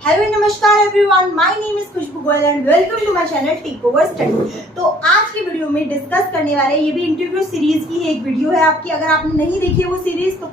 Hello नमस्कार everyone, my name is Khushboo Goyal and welcome to my channel take over study. तो आज की video में डिस्कस करने वाले ये भी इंटरव्यू सीरीज की एक वीडियो है आपकी। अगर आपने नहीं देखी है वो सीरीज तो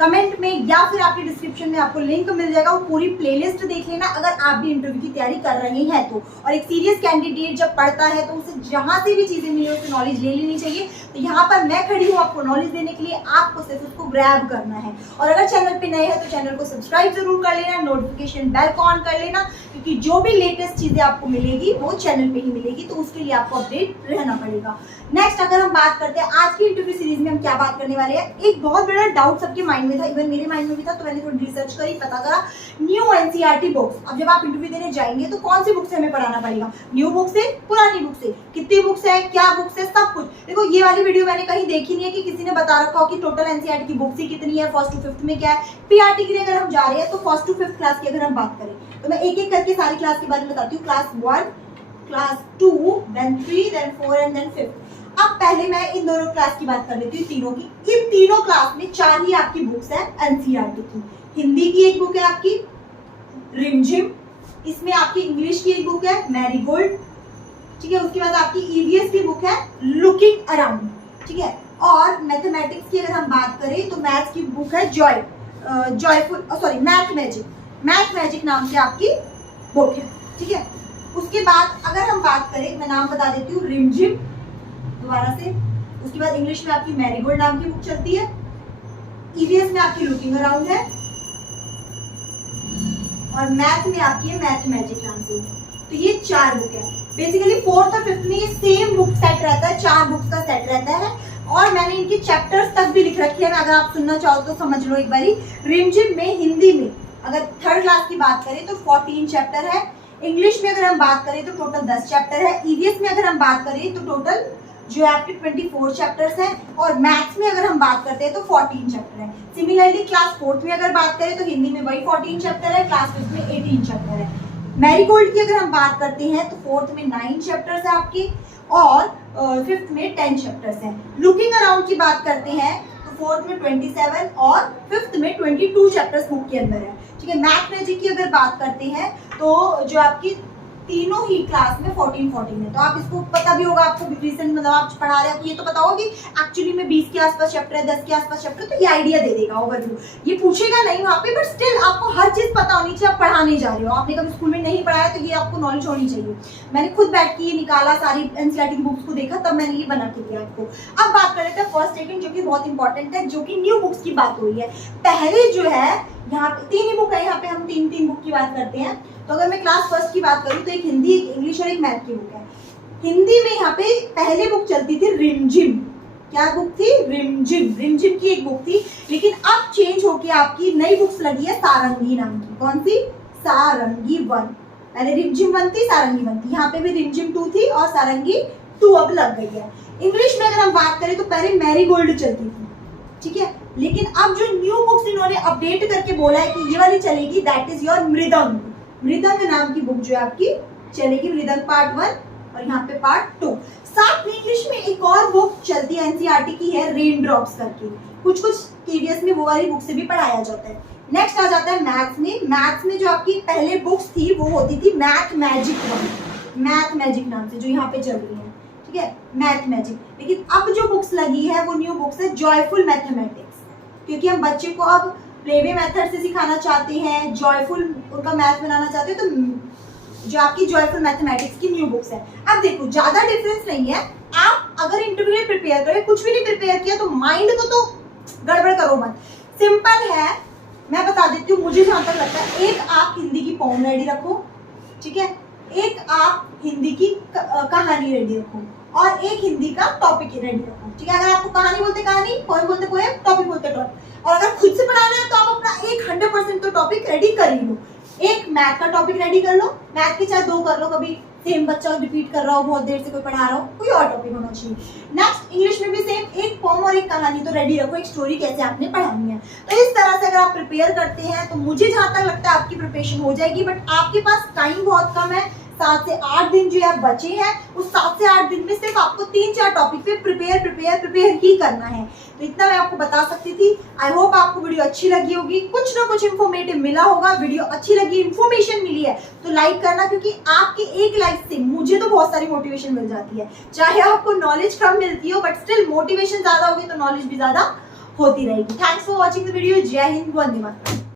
कमेंट में या फिर आपके डिस्क्रिप्शन में आपको लिंक मिल जाएगा, वो पूरी प्लेलिस्ट देख लेना अगर आप भी इंटरव्यू की तैयारी कर रहे हैं तो। और एक सीरियस कैंडिडेट जब पढ़ता है तो उसे जहां से भी चीजें मिले उससे नॉलेज ले लेनी चाहिए। तो यहाँ पर मैं खड़ी हूँ आपको नॉलेज देने के लिए, आपको सिर्फ उसको ग्रैब करना है। और अगर चैनल पे नए हैं तो चैनल को सब्सक्राइब जरूर कर लेना, नोटिफिकेशन बेल को ऑन कर लेना, क्योंकि जो भी लेटेस्ट चीजें आपको मिलेगी वो चैनल पे ही मिलेगी, तो उसके लिए आपको अपडेट रहना पड़ेगा। नेक्स्ट अगर हम बात करते हैं आज की इंटरव्यू सीरीज में हम क्या बात करने वाले हैं, एक बहुत बड़ा डाउट सबके माइंड में था, इवन मेरे माइंड में भी था, तो मैंने थोड़ी रिसर्च करी, पता करा न्यू एनसीईआरटी बुक्स। अब जब आप इंटरव्यू देने जाएंगे तो कौन सी बुक से हमें पढ़ाना पड़ेगा, न्यू बुक से, पुरानी बुक से, कितनी बुक्स है, क्या बुक्स है, सब कुछ। देखो ये वाली वीडियो मैंने कहीं देखी नहीं है कि किसी ने बता रखा हो कि टोटल एनसीईआरटी की बुक्स ही कितनी है, फर्स्ट टू फिफ्थ में क्या है। पीआरटी के लिए अगर हम जा रहे हैं तो फर्स्ट टू फिफ्थ क्लास की अगर हम बात करें तो मैं एक एक करके सारी क्लास के बारे में बताती हूँ। Class 1, class 2, then 3, then 4 and then 5। अब पहले मैं इन दोनों क्लास की बात कर लेती हूँ, तीनों की। इन तीनों क्लास में 4 ही आपकी बुक्स है एनसीईआरटी की। हिंदी की एक बुक है आपकी रिमझिम, इसमें आपकी इंग्लिश की एक बुक है मैरीगोल्ड, ठीक है। उसके बाद आपकी ईवीएस की बुक है लुकिंग अराउंड, ठीक है। और मैथमेटिक्स की अगर हम बात करें तो मैथ्स की बुक है मैथ मैजिक नाम से आपकी बुक है, ठीक है। उसके बाद अगर हम बात करें, मैं नाम बता देती हूँ, रिमझिम दोबारा से। उसके बाद इंग्लिश में आपकी मैरीगोल्ड नाम की बुक चलती है, ईवीएस में आपकी लुकिंग अराउंड है, और मैथ में आपकी है मैथ मैजिक नाम से। तो ये 4 बुक है। बेसिकली फोर्थ और फिफ्थ में ये सेम बुक सेट रहता है, 4 बुक्स का सेट रहता है। और मैंने इनके चैप्टर्स तक भी लिख रखी है, अगर आप सुनना चाहो तो समझ लो एक बारी। रिमझिम में हिंदी में अगर थर्ड क्लास की बात करें तो 14 चैप्टर है, इंग्लिश में अगर हम बात करें तो टोटल 10 चैप्टर है, ईवीएस में अगर हम बात करें तो टोटल जो है आपके 24 चैप्टर्स हैं, और मैथ्स में अगर हम बात करते हैं तो 14 चैप्टर है। सिमिलरली क्लास 4th में अगर बात करें तो हिंदी में वही 14 चैप्टर है, क्लास 5th में 18 चैप्टर है। मैरीगोल्ड की अगर हम बात करते हैं तो 4th में 9 चैप्टर्स है आपकी, और 5th में 10 चैप्टर्स हैं। लुकिंग अराउंड की बात करते हैं तो 4th में 27 और 5th में 22 चैप्टर्स बुक के अंदर है, ठीक है। मैथ मैजिक की अगर बात करते हैं तो जो आपकी तीनों ही क्लास में 14 है। तो आप इसको पता भी होगा, आपको रिसेंट मतलब आप पढ़ा रहे हो, ये तो पता होगा कि एक्चुअली में 20 के आसपास चैप्टर है, 10 के आसपास चैप्टर, तो ये आइडिया दे देगा ओवरव्यू। ये पूछेगा नहीं वहाँ पे, बट स्टिल आपको हर चीज पता होनी चाहिए। आप पढ़ाने जा रहे हो, आपने कभी स्कूल में नहीं पढ़ाया तो ये आपको नॉलेज होनी चाहिए। मैंने खुद बैठ के ये निकाला, सारी एनसीईआरटी की बुक्स को देखा, तब मैंने ये बना के दिया आपको। अब बात कर लेते हैं फर्स्ट सेकंड, जो कि बहुत इंपॉर्टेंट है, जो कि न्यू बुक्स की बात हो रही है। पहले जो है यहाँ पे 3 ही बुक है, यहाँ पे हम 3 बुक की बात करते हैं। तो अगर मैं क्लास फर्स्ट की बात करूँ तो एक हिंदी, एक इंग्लिश और एक मैथ की बुक है। हिंदी में यहाँ पे पहले बुक चलती थी रिमझिम। क्या बुक थी? रिमझिम। रिमझिम की एक बुक थी, लेकिन अब चेंज होके आपकी नई बुक्स लगी है सारंगी नाम की। कौन सी? सारंगी 1। पहले रिमझिम 1 थी, सारंगी 1 थी। यहाँ पे भी रिमझिम 2 थी और सारंगी 2 अब लग गई है। इंग्लिश में अगर हम बात करें तो पहले मैरीगोल्ड चलती थी, ठीक है। लेकिन अब जो न्यू बुक्स इन्होंने अपडेट करके बोला है कि ये वाली चलेगी, दैट इज योर मृदंग। मृदंग नाम की बुक जो है आपकी चलेगी, मृदंग पार्ट 1 और यहाँ पे पार्ट 2। साथ में इंग्लिश में एक और बुक चलती है एनसीईआरटी की है, रेन ड्रॉप्स करके। कुछ केवीएस में वो वाली बुक से भी पढ़ाया जाता है। नेक्स्ट आ जाता है मैथ्स में। मैथ्स में जो आपकी पहले बुक्स थी वो होती थी मैथ मैजिक 1, मैथ मैजिक नाम से, जो यहाँ पे चल रही है, ठीक है, मैथ मैजिक। लेकिन अब जो बुक्स लगी है वो न्यू बुक्स है जॉयफुल मैथमेटिक्स, क्योंकि हम बच्चे को अब प्लेवे मेथड से सिखाना चाहते हैं, जॉयफुल उनका मैथ बनाना चाहते हैं, तो जो आपकी जॉयफुल मैथमेटिक्स की न्यू बुक्स है। अब देखो ज्यादा डिफरेंस नहीं है। आप अगर इंटरव्यू में प्रिपेयर करें, कुछ भी नहीं प्रिपेयर किया तो माइंड को तो गड़बड़ करो मत, सिंपल है। मैं बता देती हूँ, मुझे जहां तक लगता है, एक आप हिंदी की पोएम रेडी रखो, ठीक है, एक आप हिंदी की कहानी रेडी रखो, और एक हिंदी का टॉपिक रेडी रखो, ठीक है। अगर आपको कहानी बोलते कहानी, पोएम बोलते पोएम, टॉपिक बोलते टॉपिक। और अगर खुद से पढ़ाना है तो आप अपना 100% तो टॉपिक रेडी कर ही लो। एक मैथ का टॉपिक रेडी कर लो, मैथ के चाहे 2 कर लो, कभी सेम बच्चा रिपीट कर रहा हो, बहुत देर से कोई पढ़ा रहा हो, कोई और टॉपिक होना चाहिए। नेक्स्ट इंग्लिश में भी सेम, एक पोएम और एक कहानी तो रेडी रखो, एक स्टोरी कैसे आपने पढ़ानी है। तो इस तरह से अगर आप प्रिपेयर करते हैं तो मुझे जहां तक लगता है आपकी प्रिपरेशन हो जाएगी। बट आपके पास टाइम बहुत कम है, 7 से 8 दिन जो है बचे हैं, उस 7 से 8 दिन में सिर्फ आपको 3-4 टॉपिक पे प्रिपेयर ही करना है। तो इतना मैं आपको बता सकती थी। आई होप आपको वीडियो अच्छी लगी होगी, कुछ ना कुछ इन्फॉर्मेटिव मिला होगा। वीडियो अच्छी लगी, इन्फॉर्मेशन मिली है तो लाइक करना, क्योंकि आपके एक लाइक से मुझे तो बहुत सारी मोटिवेशन मिल जाती है। चाहे आपको नॉलेज कम मिलती हो, बट स्टिल मोटिवेशन ज्यादा होगी तो नॉलेज भी ज्यादा होती रहेगी। Thanks for watching the video. जय हिंद, वंदे मातरम।